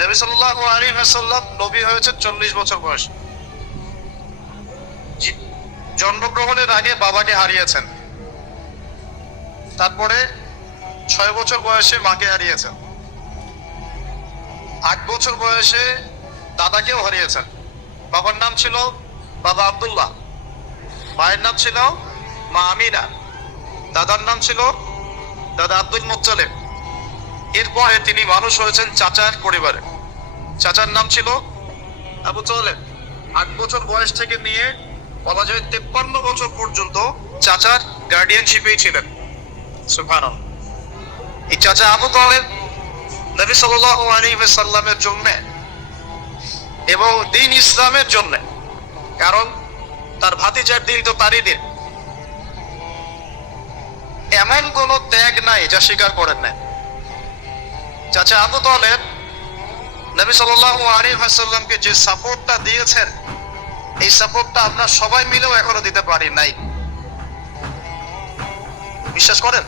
নবী সাল্লাল্লাহু আলাইহি ওয়াসাল্লাম নবী হয়েছে 40 বছর বয়স। জন্মগ্রহণের আগে বাবাকে হারিয়েছেন, তারপরে 6 বছর বয়সে মাকে হারিয়েছেন, 8 বছর বয়সে দাদাকেও হারিয়েছেন। বাবার নাম ছিল বাবা আব্দুল্লাহ, মায়ের নাম ছিল মা আমিনা, দাদার নাম ছিল দাদা আব্দুল মুত্তালিব। এরপরে তিনি মানুষ হয়েছেন চাচার পরিবারে, চাচার নাম ছিল আবু তালেব। 8 বছর বয়স থেকে নিয়ে বলা যায় 53 বছর পর্যন্ত চাচার গার্ডিয়ানশিপেই ছিলেন। সুবহানাল্লাহ। এই চাচা আবু তালেব নবী সাল্লাল্লাহু আলাইহি ওয়াসাল্লামের জন্য এবং দ্বীন ইসলামের জন্য, কারণ তার ভাতিজার দিন তো তারই দিন, এমন কোন ত্যাগ নাই যা স্বীকার করেন নাই। চাচা আবু তালেব নবী সাল্লাল্লাহু আলাইহি ওয়াসাল্লামকে যে সাপোর্টটা দিয়েছেন, এই সাপোর্টটা আমরা সবাই মিলেও এখনো দিতে পারি নাই। বিশ্বাস করেন?